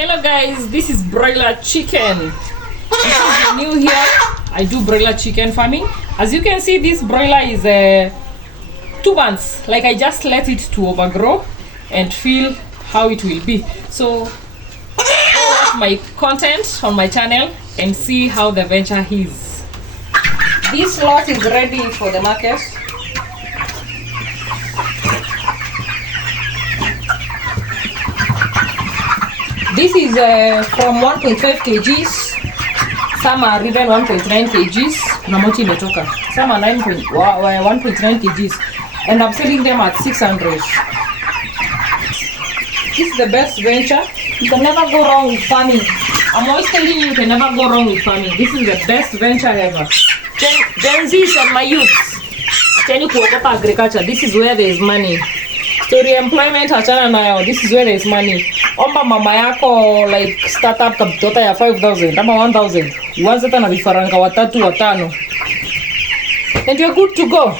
Hello guys, this is broiler chicken. If you're new here, I do broiler chicken farming. As you can see, this broiler is 2 months. Like, I just let it to overgrow and feel how it will be. So watch my content on my channel and see how the venture is. This lot is ready for the market. This is from 1.5 kgs. Some are even 1.9 kgs. Namochi imetoka. Some are 1.9 kgs. And I'm selling them at 600. This is the best venture. You can never go wrong with farming. I'm always telling you can never go wrong with farming. This is the best venture ever. Gen Z's and my youths. Tell you kuogopa agriculture. This is where there is money. Story employment achana nayo. This is where there is money. Omba mama yako like startup kapitota ya 5,000 ama 1,000. Uanze tena vifaranga watatu watano. And you're good to go.